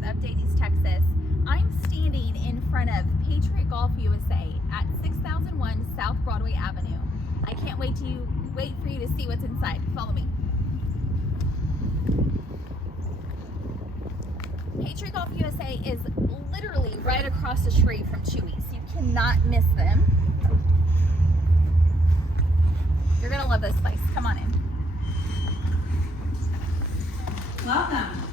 with Update East Texas. I'm standing in front of Patriot Golf USA at 6001 South Broadway Avenue. I can't wait for you to see what's inside. Follow me. Patriot Golf USA is literally right across the street from Chewy's. You cannot miss them. You're gonna love this place. Come on in. Welcome.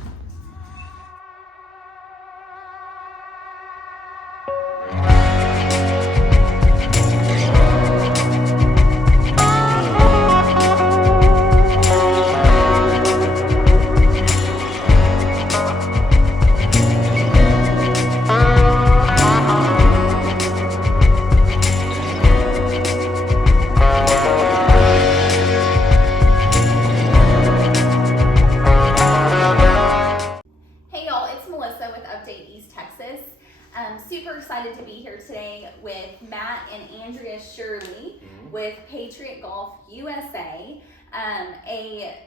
I'm super excited to be here today with Matt and Andrea Shirley with Patriot Golf USA. A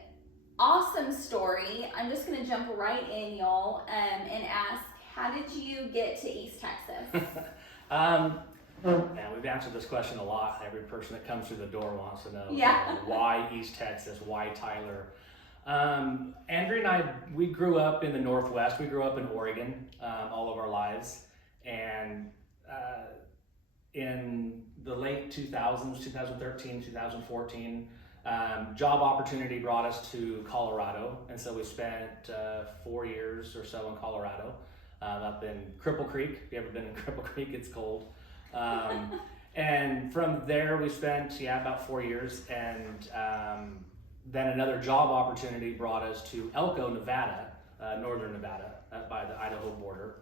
awesome story. I'm just gonna jump right in, y'all, and ask, how did you get to East Texas? Yeah, we've answered this question a lot. Every person that comes through the door wants to know why East Texas, why Tyler. Andrea and I, we grew up in the Northwest. We grew up in Oregon all of our lives. And in the late 2000s, 2013, 2014, job opportunity brought us to Colorado. And so we spent 4 years or so in Colorado, up in Cripple Creek. If you've ever been in Cripple Creek, it's cold. And from there we spent, about 4 years. And then another job opportunity brought us to Elko, Nevada, northern Nevada, by the Idaho border.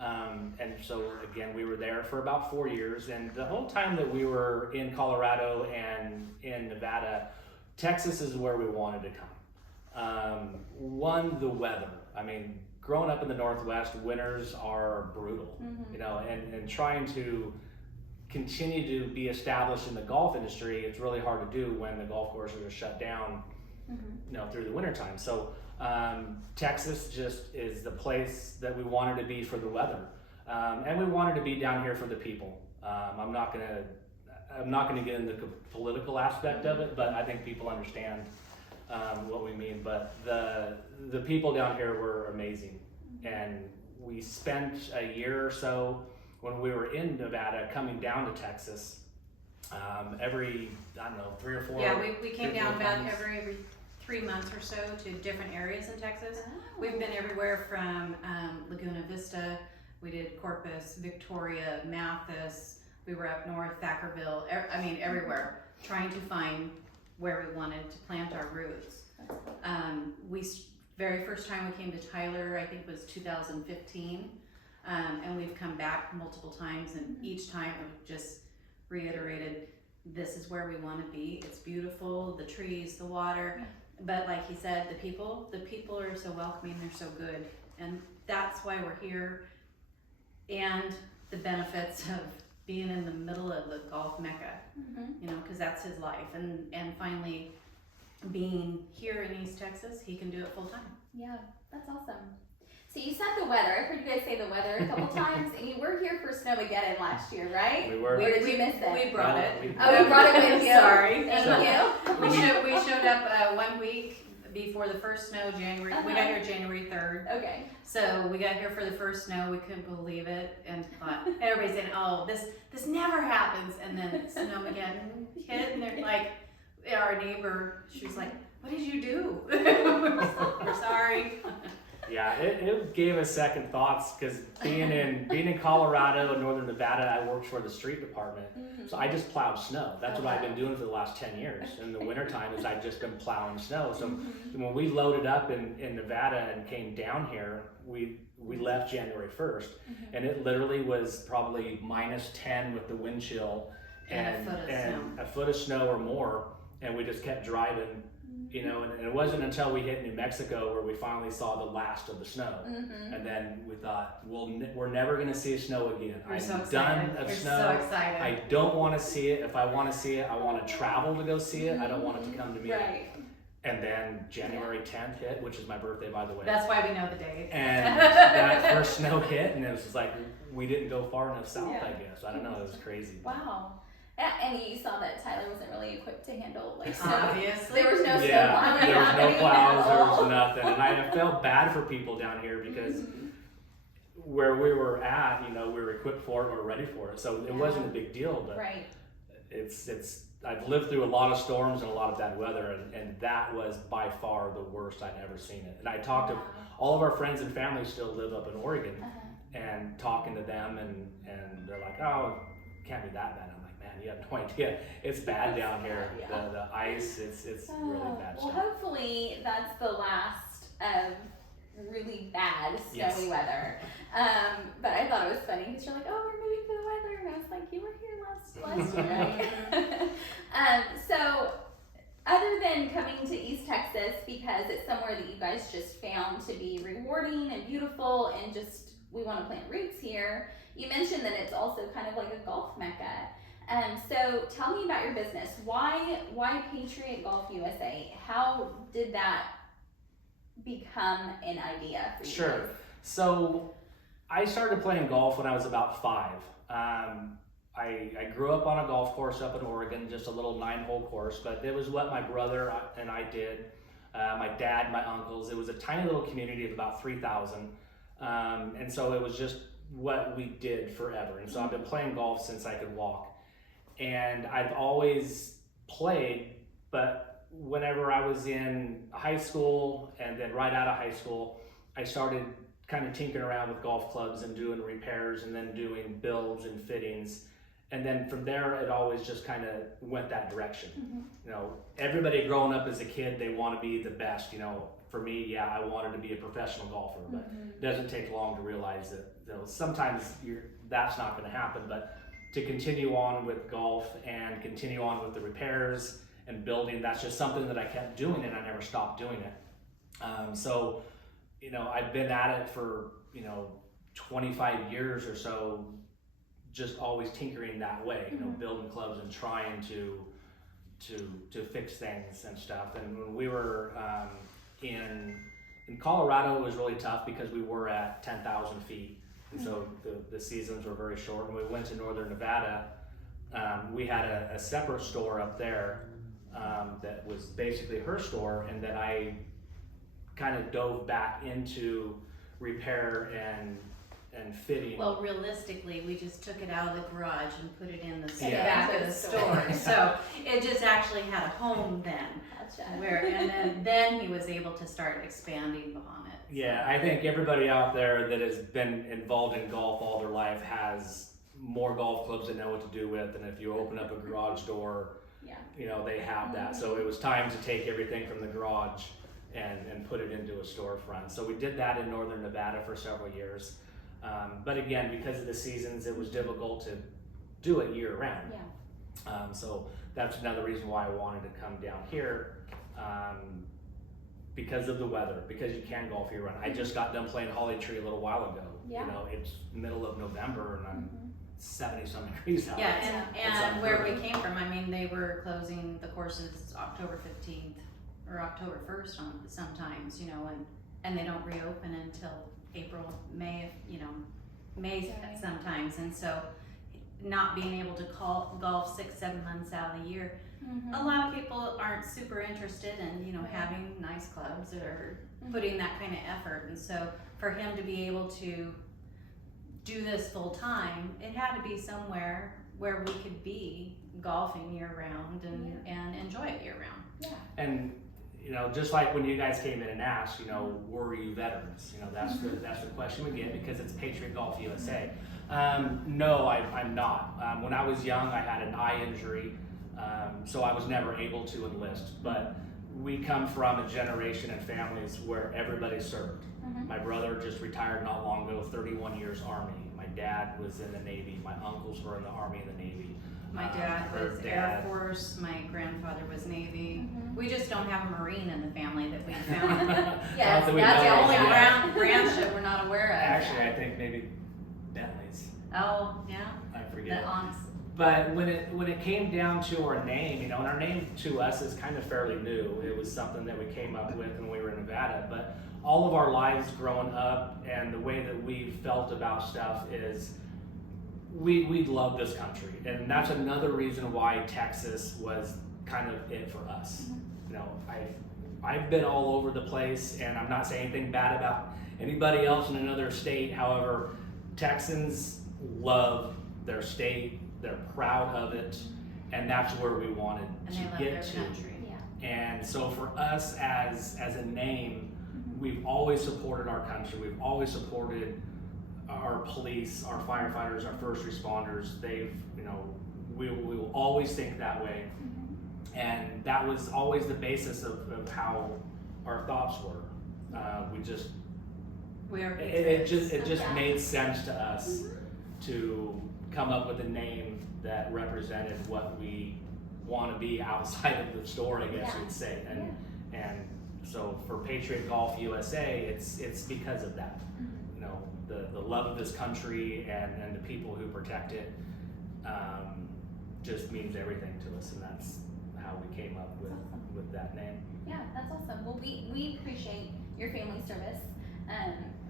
And so again, we were there for about 4 years, and the whole time that we were in Colorado and in Nevada, Texas is where we wanted to come. One, the weather. I mean, growing up in the Northwest, winters are brutal, and trying to continue to be established in the golf industry, it's really hard to do when the golf courses are shut down, through the wintertime. So Texas just is the place that we wanted to be for the weather, and we wanted to be down here for the people. I'm not gonna get into the political aspect of it, but I think people understand what we mean. But the people down here were amazing, and we spent a year or so when we were in Nevada coming down to Texas. Every 3 or 4. Yeah, we came down about every 3 months or so to different areas in Texas. Oh. We've been everywhere from Laguna Vista. We did Corpus, Victoria, Mathis. We were up north, Thackerville. Everywhere, trying to find where we wanted to plant our roots. Very first time we came to Tyler, I think was 2015, and we've come back multiple times, and each time we've just reiterated, this is where we want to be. It's beautiful, the trees, the water. But like he said, the people are so welcoming, they're so good. And that's why we're here. And the benefits of being in the middle of the golf mecca, because that's his life. And finally, being here in East Texas, he can do it full time. Yeah, that's awesome. So you said the weather. I've heard you guys say the weather a couple times, and you were here for Snowmageddon last year, right? We were. Or did you miss it? We brought it. We brought it with you. Sorry. Thank you. We showed up 1 week before the first snow, January. We got here January 3rd. Okay. So we got here for the first snow. We couldn't believe it, and thought, everybody's saying, "Oh, this never happens." And then Snowmageddon hit, and they're like, our neighbor, she's like, "What did you do?" We're sorry. Yeah, it gave us second thoughts, because being in Colorado and northern Nevada, I worked for the street department. So I just plowed snow. That's what I've been doing for the last 10 years. In the wintertime is I've just been plowing snow. So when we loaded up in Nevada and came down here, we left January 1st, and it literally was probably -10 with the wind chill and a foot of snow or more, and we just kept driving. And it wasn't until we hit New Mexico where we finally saw the last of the snow. And then we thought, we're never going to see snow again. I'm so done of snow. So excited. I don't want to see it. If I want to see it, I want to travel to go see it. I don't want it to come to me. Right. And then January 10th hit, which is my birthday, by the way. That's why we know the date. And that first snow hit, and it was just like, we didn't go far enough south, Yeah. I guess. I don't know, it was crazy. Wow. Yeah, and you saw that Tyler wasn't really equipped to handle like snow. Obviously. There was no snow Yeah, plowing there was no happening plows, at there all. was nothing. And I felt bad for people down here because where we were at, you know, we were equipped for it, we were ready for it. So it wasn't a big deal, but Right. it's I've lived through a lot of storms and a lot of bad weather, and that was by far the worst I'd ever seen it. And I talked to all of our friends and family still live up in Oregon, and talking to them, and they're like, oh, it can't be that bad. I'm like, man, you have no idea. It's bad down here. Yeah. The ice, it's really bad Well, stuff. hopefully that's the last of really bad snowy Yes. weather. But I thought it was funny because you're like, oh, we're moving for the weather, and I was like, you were here last year, right? So other than coming to East Texas because it's somewhere that you guys just found to be rewarding and beautiful, and just we want to plant roots here, you mentioned that it's also kind of like a golf mecca. So tell me about your business. Why Patriot Golf USA? How did that become an idea for you? Sure. So I started playing golf when I was about 5. I grew up on a golf course up in Oregon, just a little 9-hole course, but it was what my brother and I did. My dad, my uncles. It was a tiny little community of about 3,000. And so it was just what we did forever. And so I've been playing golf since I could walk. And I've always played, but whenever I was in high school and then right out of high school, I started kind of tinkering around with golf clubs and doing repairs and then doing builds and fittings. And then from there, it always just kind of went that direction. You know, everybody growing up as a kid, they want to be the best. You know, for me, yeah, I wanted to be a professional golfer, but it doesn't take long to realize that, you know, sometimes that's not going to happen. But to continue on with golf and continue on with the repairs and building, that's just something that I kept doing, and I never stopped doing it. So, you know, I've been at it for, you know, 25 years or so, just always tinkering that way, you know, building clubs and trying to fix things and stuff. And when we were in Colorado, it was really tough because we were at 10,000 feet. And so the seasons were very short. When we went to Northern Nevada, we had a separate store up there that was basically her store, and then I kind of dove back into repair and fitting. Well, realistically, we just took it out of the garage and put it in the Yeah. back of the store. So it just actually had a home then. Gotcha. And then he was able to start expanding upon it. Yeah, I think everybody out there that has been involved in golf all their life has more golf clubs they know what to do with, and if you open up a garage door, you know, they have that. So it was time to take everything from the garage and put it into a storefront. So we did that in Northern Nevada for several years. But again, because of the seasons, it was difficult to do it year round. So that's another reason why I wanted to come down here, because of the weather, because you can golf year round. I just got done playing Holly Tree a little while ago. You know, it's middle of November and I'm 70-some degrees out. Yeah, It's and where we unreal. came from, I mean, they were closing the courses October 15th or October 1st on sometimes, you know, and they don't reopen until April, May, you know, May sometimes. And so not being able to golf 6-7 months out of the year, a lot of people aren't super interested in, you know, having nice clubs or putting that kind of effort. And so for him to be able to do this full time, it had to be somewhere where we could be golfing year round and enjoy it year round. And you know, just like when you guys came in and asked, you know, were you veterans? You know, that's the question we get because it's Patriot Golf USA. No, I'm not. When I was young, I had an eye injury, so I was never able to enlist. But we come from a generation and families where everybody served. My brother just retired not long ago, 31 years Army. My dad was in the Navy. My uncles were in the Army and the Navy. My dad was Air Force, my grandfather was Navy. We just don't have a Marine in the family that we found. Yes, Not that we That's the know of, only yeah. branch that we're not aware of. Actually, I think maybe Bentley's. Oh, yeah, I the forget. aunts. But when it came down to our name, and our name to us is kind of fairly new. It was something that we came up with when we were in Nevada. But all of our lives growing up, and the way that we felt about stuff is, we love this country, and that's another reason why Texas was kind of it for us. I've been all over the place, and I'm not saying anything bad about anybody else in another state. However, Texans love their state, they're proud of it, and that's where we wanted And to they love get their to. country. And so for us as a name, we've always supported our country. We've always supported our police, our firefighters, our first responders. We will always think that way. And that was always the basis of how our thoughts were. It just made sense to us to come up with a name that represented what we want to be outside of the store, I guess you'd say. And so for Patriot Golf USA, it's because of that. The love of this country and the people who protect it just means everything to us, and that's how we came up with that name. Yeah, that's awesome. Well, we appreciate your family service.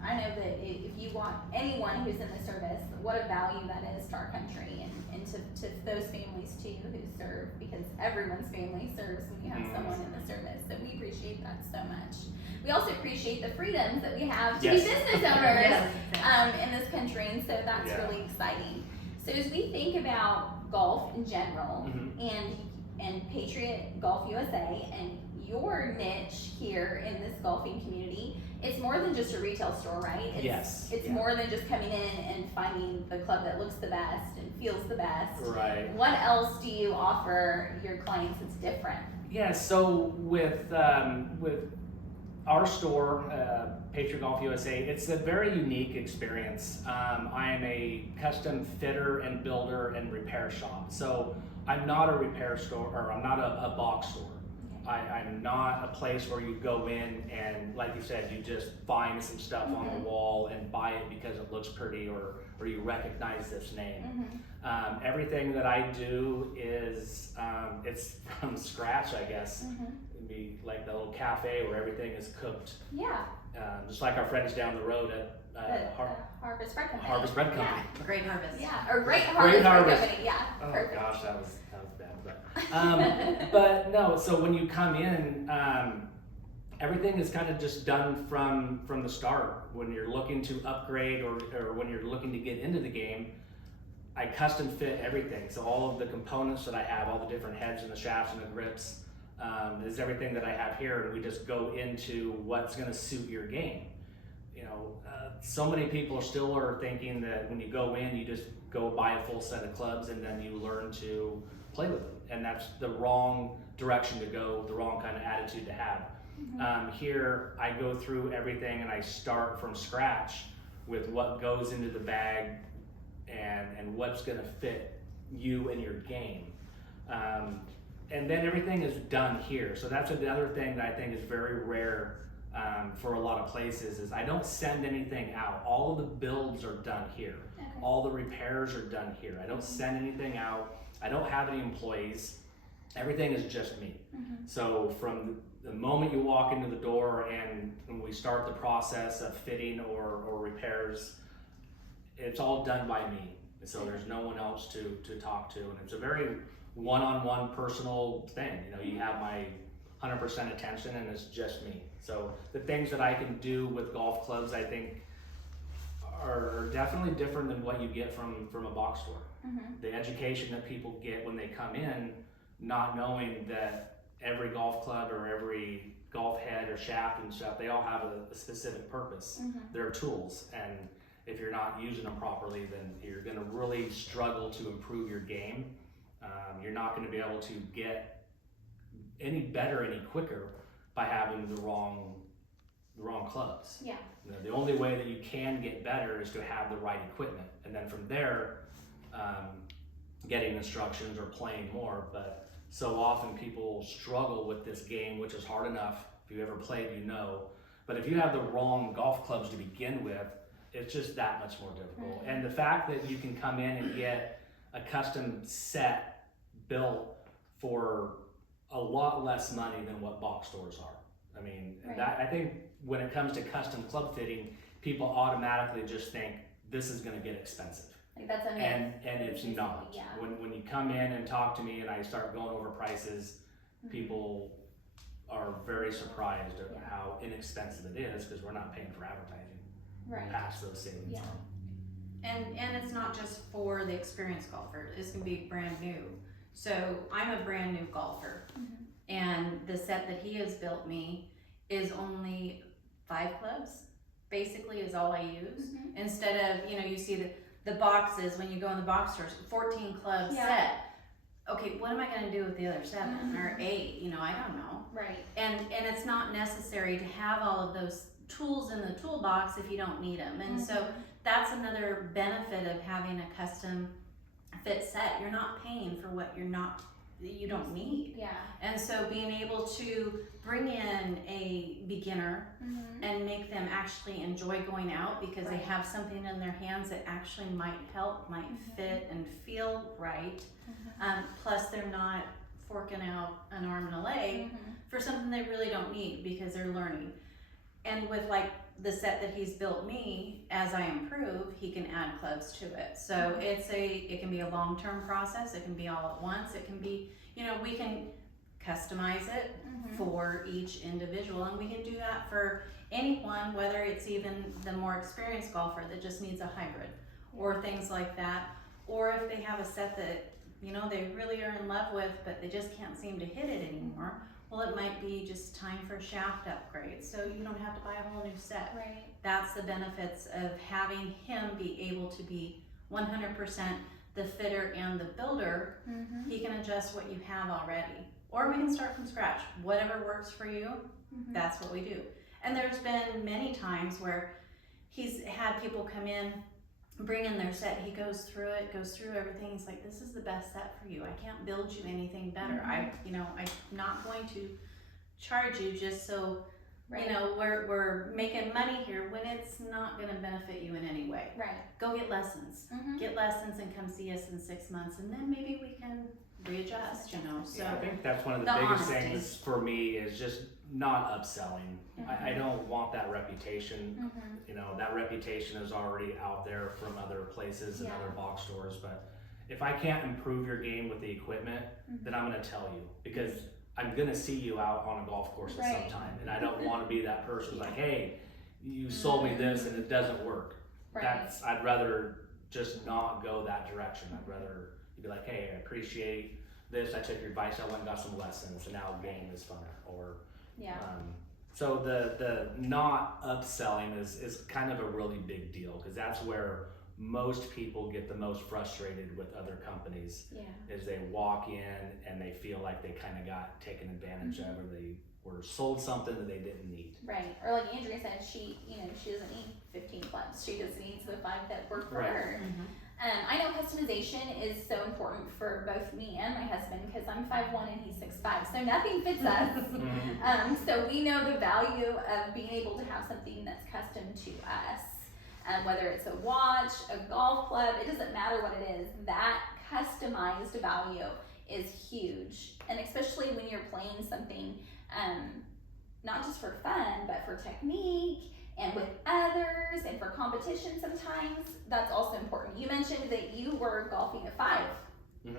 I know that if you want anyone who's in the service, what a value that is to our country and to those families too who serve, because everyone's family serves when you have someone in the service. So we appreciate that so much. We also appreciate the freedoms that we have to be business owners in this country, and so that's really exciting. So as we think about golf in general and Patriot Golf USA and your niche here in this golfing community, it's more than just a retail store, right? It's more than just coming in and finding the club that looks the best and feels the best. Right. What else do you offer your clients that's different? Yeah, so with our store, Patriot Golf USA, it's a very unique experience. I am a custom fitter and builder and repair shop. So I'm not a repair store, or I'm not a box store. I'm not a place where you go in and, like you said, you just find some stuff on the wall and buy it because it looks pretty or you recognize this name. Everything that I do is, it's from scratch, I guess. It'd be like the little cafe where everything is cooked. Yeah. Just like our friends down the road at Harvest Bread Company. Harvest Bread Company. Yeah. Great Harvest. Yeah, or Great Harvest Bread Company. Yeah. Oh Perfect. gosh, that was bad. But no, so when you come in, everything is kind of just done from the start. When you're looking to upgrade or when you're looking to get into the game, I custom fit everything. So all of the components that I have, all the different heads and the shafts and the grips, is everything that I have here, and we just go into what's going to suit your game. So many people still are thinking that when you go in, you just go buy a full set of clubs and then you learn to play with them, and that's the wrong direction to go, the wrong kind of attitude to have. Here, I go through everything and I start from scratch with what goes into the bag and what's going to fit you and your game. And then everything is done here. So that's another thing that I think is very rare for a lot of places, is I don't send anything out. All of the builds are done here. All the repairs are done here. I don't send anything out. I don't have any employees. Everything is just me. So from the moment you walk into the door and when we start the process of fitting or repairs, it's all done by me. So there's no one else to talk to, and it's a very one-on-one personal thing. You have my 100% attention, and it's just me. So the things that I can do with golf clubs, I think, are definitely different than what you get from a box store. The education that people get when they come in, not knowing that every golf club or every golf head or shaft and stuff, they all have a specific purpose. They're tools, and if you're not using them properly, then you're going to really struggle to improve your game. You're not going to be able to get any better any quicker by having the wrong clubs. Yeah. The only way that you can get better is to have the right equipment, and then from there, getting instructions or playing more. But so often people struggle with this game, which is hard enough. If you ever played, but if you have the wrong golf clubs to begin with, it's just that much more difficult. And the fact that you can come in and get a custom set built for a lot less money than what box stores are. I mean, that I think when it comes to custom club fitting, people automatically just think this is going to get expensive. Like that's a myth. And it's not. Yeah. When you come in and talk to me and I start going over prices, people are very surprised at how inexpensive it is because we're not paying for advertising past those savings. Yeah. And it's not just for the experienced golfer. This can be brand new. So I'm a brand new golfer, and the set that he has built me is only 5 clubs. Basically, is all I use. Instead of, you see the boxes when you go in the box stores, 14 club set. Okay, what am I going to do with the other 7 or 8? I don't know. Right. And it's not necessary to have all of those tools in the toolbox if you don't need them. And so that's another benefit of having a custom fit set. You're not paying for what you don't need. Yeah. And so being able to bring in a beginner and make them actually enjoy going out because they have something in their hands that actually might help, might fit and feel right. Plus they're not forking out an arm and a leg for something they really don't need because they're learning. And with like the set that he's built me, as I improve, he can add clubs to it. So it can be a long-term process. It can be all at once. It can be, we can customize it for each individual, and we can do that for anyone, whether it's even the more experienced golfer that just needs a hybrid or things like that, or if they have a set that they really are in love with, but they just can't seem to hit it anymore. Well, it might be just time for a shaft upgrade, so you don't have to buy a whole new set. Right. That's the benefits of having him be able to be 100% the fitter and the builder. He can adjust what you have already, or we can start from scratch. Whatever works for you, that's what we do. And there's been many times where he's had people come in, bring in their set, he goes through everything. He's like, this is the best set for you. I can't build you anything better. I'm not going to charge you just so, we're making money here when it's not going to benefit you in any way. Right. Go get lessons. Get lessons and come see us in 6 months, and then maybe we can readjust, So I think that's one of the biggest things for me is just not upselling. I don't want that reputation. That reputation is already out there from other places and other box stores. But if I can't improve your game with the equipment, then I'm going to tell you, because I'm going to see you out on a golf course at some time, and I don't want to be that person who's like, hey, you sold me this and it doesn't work. I'd rather just not go that direction. I'd rather you be like, hey, I appreciate this. I took your advice. I went and got some lessons, and now the game is fun. Or so the not upselling is kind of a really big deal, because that's where most people get the most frustrated with other companies. Is they walk in and they feel like they kind of got taken advantage of, or they were sold something that they didn't need. Right. Or like Andrea said, she doesn't need 15 clubs. She just needs the 5 that work for her. I know customization is so important for both me and my husband, because I'm 5'1" and he's 6'5", so nothing fits us. So we know the value of being able to have something that's custom to us. Whether it's a watch, a golf club, it doesn't matter what it is, that customized value is huge. And especially when you're playing something, not just for fun, but for technique and with others and for competition sometimes, that's also important. You mentioned that you were golfing at 5,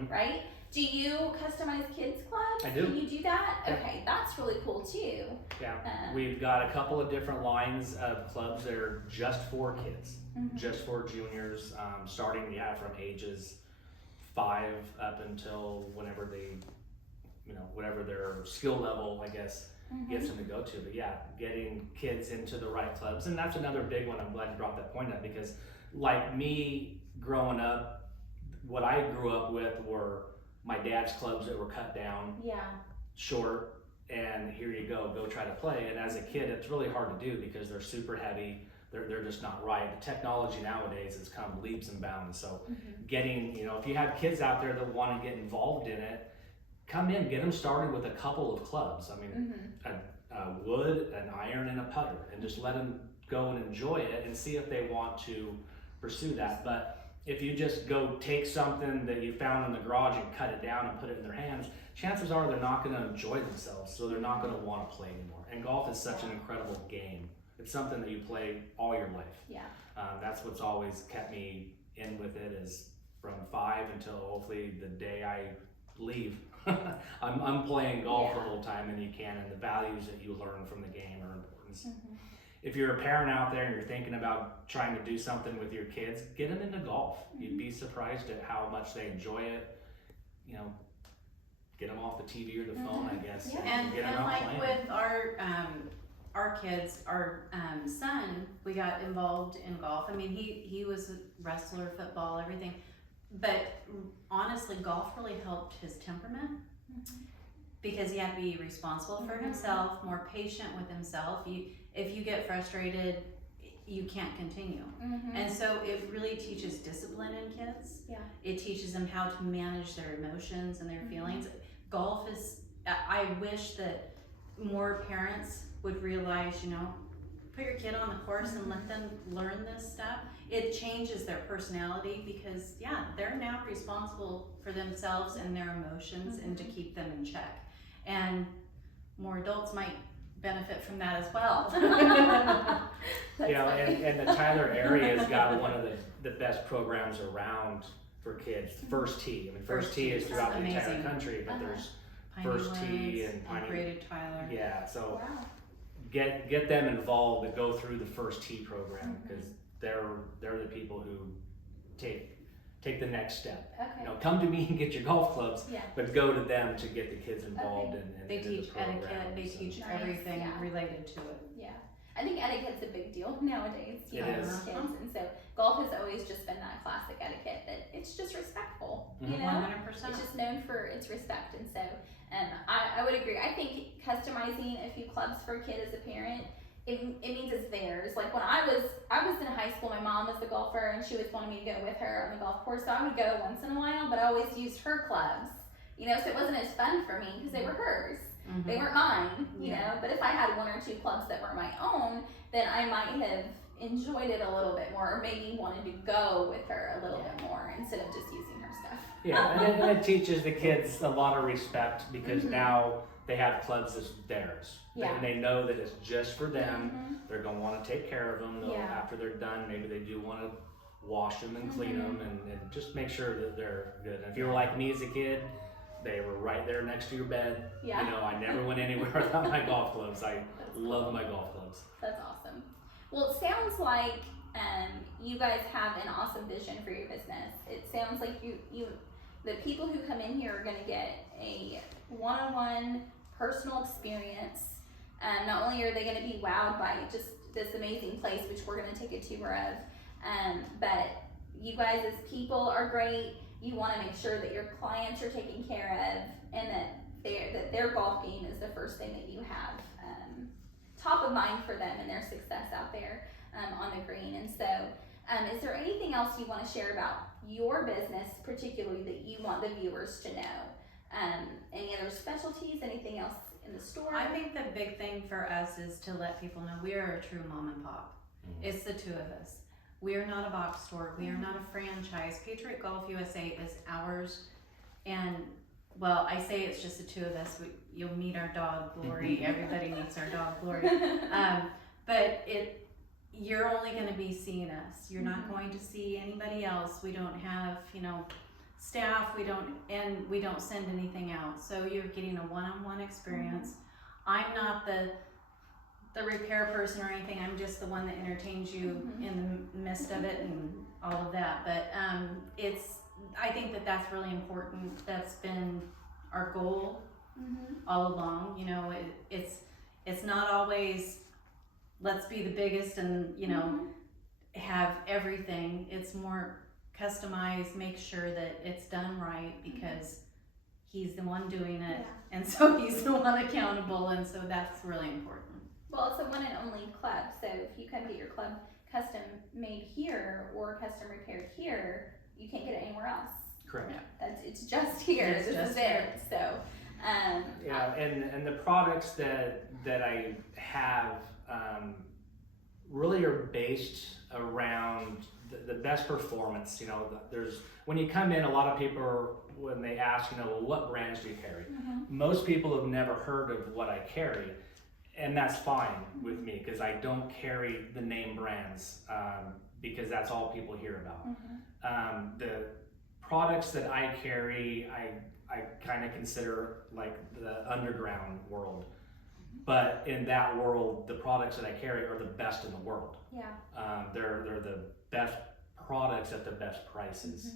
right? Do you customize kids clubs? I do. Can you do that? Yeah. Okay, that's really cool too. Yeah, we've got a couple of different lines of clubs that are just for kids, just for juniors, starting from ages 5 up until whenever they, whatever their skill level, I guess, gets them to go to. But yeah, getting kids into the right clubs, and that's another big one. I'm glad you brought that point up, because like me growing up, what I grew up with were my dad's clubs that were cut down, short, and here you go try to play. And as a kid, it's really hard to do because they're super heavy. They're just not right. The technology nowadays has come leaps and bounds. So getting, if you have kids out there that want to get involved in it, come in, get them started with a couple of clubs. I mean, a wood, an iron, and a putter, and just let them go and enjoy it and see if they want to pursue that. But if you just go take something that you found in the garage and cut it down and put it in their hands, chances are they're not going to enjoy themselves, so they're not going to want to play anymore. And golf is such an incredible game. It's something that you play all your life. Yeah. That's what's always kept me in with it, is from 5 until hopefully the day I leave. I'm playing golf the whole time, and you can, and the values that you learn from the game are important. Mm-hmm. If you're a parent out there and you're thinking about trying to do something with your kids, get them into golf. Mm-hmm. You'd be surprised at how much they enjoy it. You know, get them off the TV or the phone, I guess, And get them out like playing. with our kids, our son, we got involved in golf. I mean, he was a wrestler, football, everything. But honestly, golf really helped his temperament because he had to be responsible for himself, more patient with himself. If you get frustrated, you can't continue. And so it really teaches discipline in kids. Yeah. It teaches them how to manage their emotions and their feelings. Golf is, I wish that more parents would realize, you know, put your kid on the course and let them learn this stuff. It changes their personality because, yeah, they're now responsible for themselves and their emotions and to keep them in check. And more adults might benefit from that as well. And the Tyler area's got one of the best programs around for kids. First Tee. I mean, First Tee is throughout the entire country, but there's First Tee and Patriot Tyler. Yeah, so get them involved and go through the First Tee program, because they're the people who take the next step. Okay. You know, come to me and get your golf clubs, Yeah. but go to them to get the kids involved in They into teach the program. etiquette, they teach Nice, everything yeah. related to it. Yeah. I think etiquette's a big deal nowadays, you It know, is. with kids. And so golf has always just been that classic etiquette that it's just respectful, you know? 100%. It's just known for its respect. And so I would agree. I think customizing a few clubs for a kid as a parent, it means it's theirs. Like when I was in high school, my mom was the golfer and she always wanted me to go with her on the golf course. So I would go once in a while, but I always used her clubs, you know, so it wasn't as fun for me because they were hers. They weren't mine, you know, but if I had 1 or 2 clubs that were my own, then I might have enjoyed it a little bit more, or maybe wanted to go with her a little bit more instead of just using her stuff. Yeah, and it teaches the kids a lot of respect, because now they have clubs that's theirs. Yeah. And they know that it's just for them. They're going to want to take care of them. Yeah. After they're done, maybe they do want to wash them and clean them and just make sure that they're good. And if you were like me as a kid, they were right there next to your bed. Yeah. You know, I never went anywhere without my golf clubs. I love my golf clubs. That's awesome. Well, it sounds like you guys have an awesome vision for your business. It sounds like the people who come in here are going to get a one-on-one personal experience. Not only are they going to be wowed by just this amazing place, which we're going to take a tour of, but you guys as people are great. You want to make sure that your clients are taken care of, and that their golf game is the first thing that you have top of mind for them and their success out there on the green. And so is there anything else you want to share about your business particularly that you want the viewers to know? Any other specialties, anything else in the store? I think the big thing for us is to let people know we are a true mom and pop. It's the two of us. We are not a box store. We are not a franchise. Patriot Golf USA is ours. And well, I say it's just the two of us. You'll meet our dog, Glory. Everybody meets our dog, Glory. But you're only going to be seeing us. You're not going to see anybody else. We don't have, staff. We don't send anything out. So you're getting a one-on-one experience. I'm not the repair person or anything. I'm just the one that entertains you in the midst of it and all of that. But I think that's really important. That's been our goal all along. It's not always let's be the biggest and have everything. It's more customized, make sure that it's done right, because he's the one doing it, and so he's the one accountable, and so that's really important. Well, it's a one and only club, so if you come get your club custom made here or custom repaired here, you can't get it anywhere else. Correct. It's just here. It's this just is it. So, and the products that I have really are based around the best performance. You know, there's when you come in, a lot of people are, when they ask, you know, well, what brands do you carry? Most people have never heard of what I carry, and that's fine with me because I don't carry the name brands because that's all people hear about. The products that I carry, I kind of consider like the underground world. But in that world, the products that I carry are the best in the world. Yeah. They're the best products at the best prices.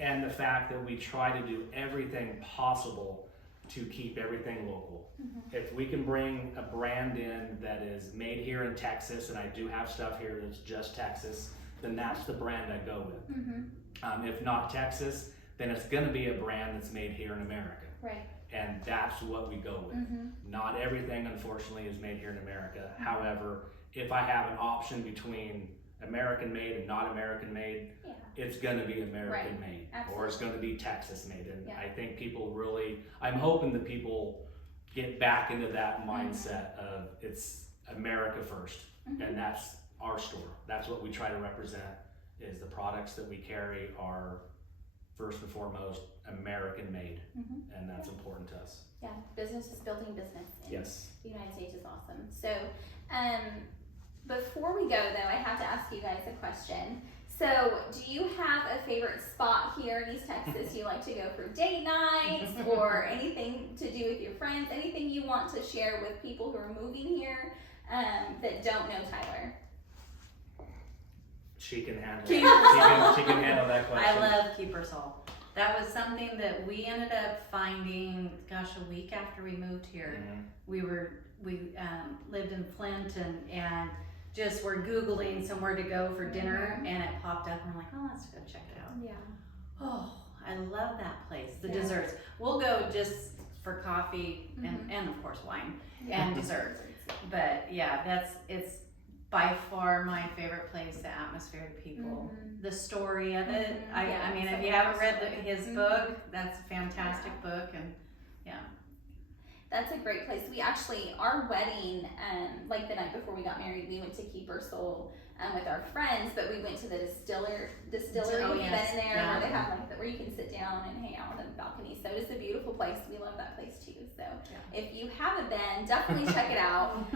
And the fact that we try to do everything possible to keep everything local. If we can bring a brand in that is made here in Texas, and I do have stuff here that's just Texas, then that's the brand I go with. If not Texas, then it's gonna be a brand that's made here in America. Right. And that's what we go with. Not everything, unfortunately, is made here in America. However, if I have an option between American made and not American made, it's going to be American made, or it's going to be Texas made. And I think people really, I'm hoping that people get back into that mindset of it's America first, and that's our store. That's what we try to represent, is the products that we carry are first and foremost American made, and that's important to us. Yeah, business is building business in the United States is awesome. So before we go though, I have to ask you guys a question. So do you have a favorite spot here in East Texas you like to go for date nights or anything to do with your friends, anything you want to share with people who are moving here that don't know Tyler? She can handle it. Keepersall. She can handle that question. I love Keepersall. That was something that we ended up finding, gosh, a week after we moved here. We lived in Flint and just were Googling somewhere to go for dinner, and it popped up and we're like, oh, let's go check it out. Yeah. Oh, I love that place. The desserts. We'll go just for coffee and of course wine and desserts. But yeah, it's by far my favorite place, the atmosphere, the people, the story of it. I mean, if you haven't read his book, that's a fantastic book, and that's a great place. We actually, our wedding, like the night before we got married, we went to Keepersall with our friends, but we went to the distillery event in there where they have like where you can sit down and hang out on the balcony. So it's a beautiful place. We love that place too. So if you haven't been, definitely check it out.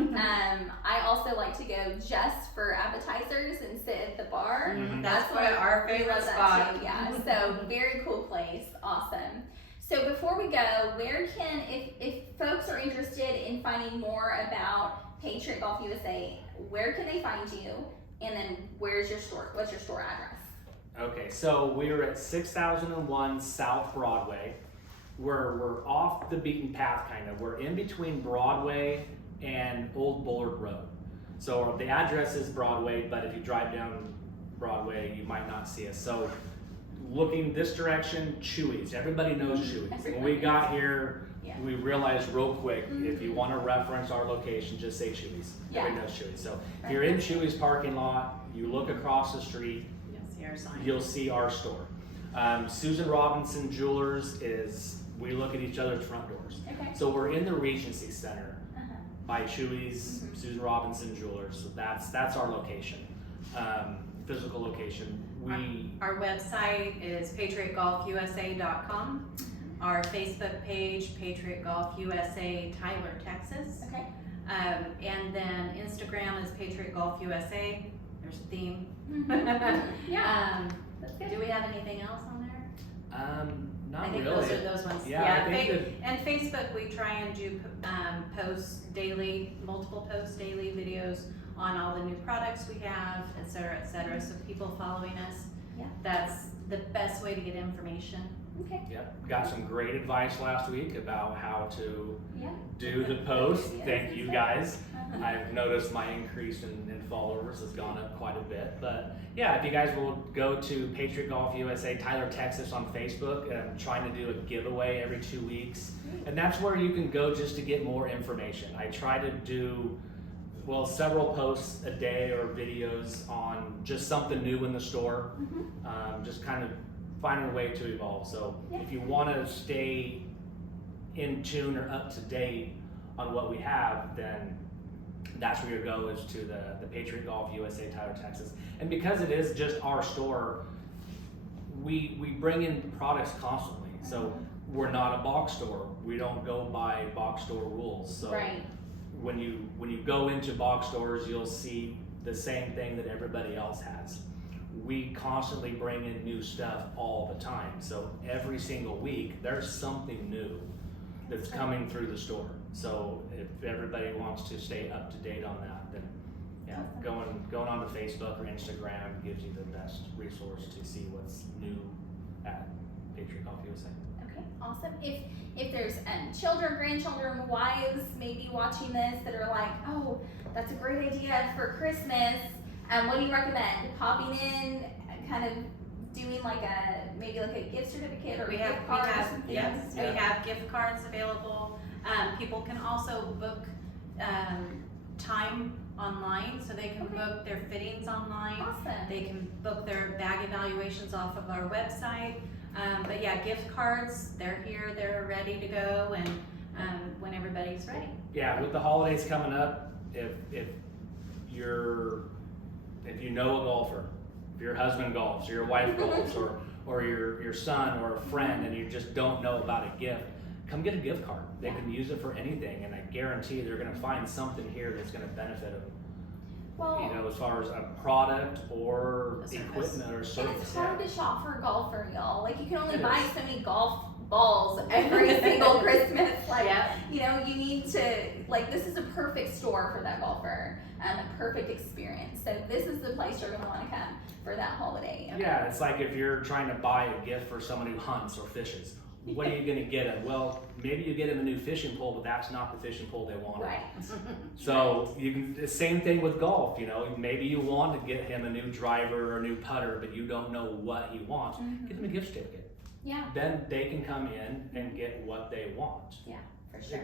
I also like to go just for appetizers and sit at the bar. That's what our favorite spot. Too. Yeah. So very cool place. Awesome. So before we go, where can, if folks are interested in finding more about Patriot Golf USA, where can they find you? And then where's your store? What's your store address? Okay, so we're at 6001 South Broadway. We're off the beaten path, kind of. We're in between Broadway and Old Bullard Road. So the address is Broadway, but if you drive down Broadway, you might not see us. So looking this direction, Chewy's. Everybody knows Chewy's. When we got here, we realized real quick, if you want to reference our location, just say Chewy's. Everybody knows Chewy's. So if you're in Chewy's parking lot, you look across the street, you'll see our store. Susan Robinson Jewelers is, we look at each other's front doors. So we're in the Regency Center by Chewy's, Susan Robinson Jewelers. So that's our location, physical location. Our website is patriotgolfusa.com. Our Facebook page, Patriot Golf USA, Tyler, Texas. And then Instagram is Patriot Golf USA. There's a theme. That's good. Do we have anything else on there? Not I think really. those are those ones. And Facebook, we try and do posts daily, multiple posts daily, videos on all the new products we have, et cetera, so people following us, that's the best way to get information. Yep, got some great advice last week about how to do the post. Thank you guys. I've noticed my increase in followers has gone up quite a bit. But yeah, if you guys will go to Patriot Golf USA, Tyler, Texas on Facebook. I'm trying to do a giveaway every 2 weeks. And that's where you can go just to get more information. I try to do, well, several posts a day or videos on just something new in the store. Just kind of finding a way to evolve. So if you want to stay in tune or up to date on what we have, then that's where you go, is to the Patriot Golf USA, Tyler, Texas. And because it is just our store, we bring in products constantly. So we're not a box store. We don't go by box store rules. So Right. when you go into box stores, you'll see the same thing that everybody else has. We constantly bring in new stuff all the time. So every single week there's something new that's coming through the store. So if everybody wants to stay up to date on that, then yeah, going on to Facebook or Instagram gives you the best resource to see what's new at Patriot Golf USA. Okay, awesome. If there's children, grandchildren, wives maybe watching this that are like, oh, that's a great idea for Christmas, what do you recommend? Popping in, kind of doing maybe a gift certificate or We a have, gift card or yes, something? we have gift cards available. People can also book time online, so they can Okay. book their fittings online. Awesome. They can book their bag evaluations off of our website. But yeah, gift cards, they're here, they're ready to go, and when everybody's ready. Yeah, with the holidays coming up, if you know a golfer, if your husband golfs or your wife golfs or your son or a friend, and you just don't know about a gift, come get a gift card. They can use it for anything, and I guarantee they're going to find something here that's going to benefit them. Well, As far as a product or A service. equipment or and service. it's hard to shop for a golfer, y'all. You can only It buy is. so many golf balls every single Christmas. Yeah. You need to, this is a perfect store for that golfer, a perfect experience. So this is the place you're going to want to come for that holiday. Yeah, it's like if you're trying to buy a gift for someone who hunts or fishes. What are you going to get them? Well, maybe you get them a new fishing pole, but that's not the fishing pole they want. Right. So the same thing with golf. Maybe you want to get him a new driver or a new putter, but you don't know what he wants. Give him a gift certificate. Yeah, Then they can come in and get what they want. for sure.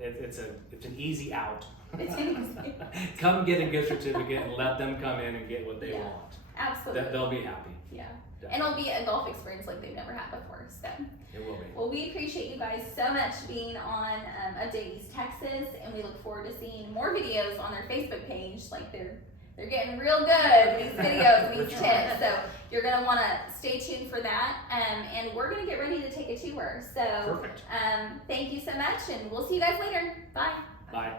It's an easy out. It's easy. Come get a gift certificate and let them come in and get what they Yeah. want. Absolutely. They'll be happy. Yeah. And it'll be a golf experience like they've never had before. So, It will be. well, we appreciate you guys so much being on Update East Texas, and we look forward to seeing more videos on their Facebook page. They're getting real good, these videos and these tips. So you're gonna want to stay tuned for that. And we're gonna get ready to take a tour. So Perfect. thank you so much, and we'll see you guys later. Bye. Bye.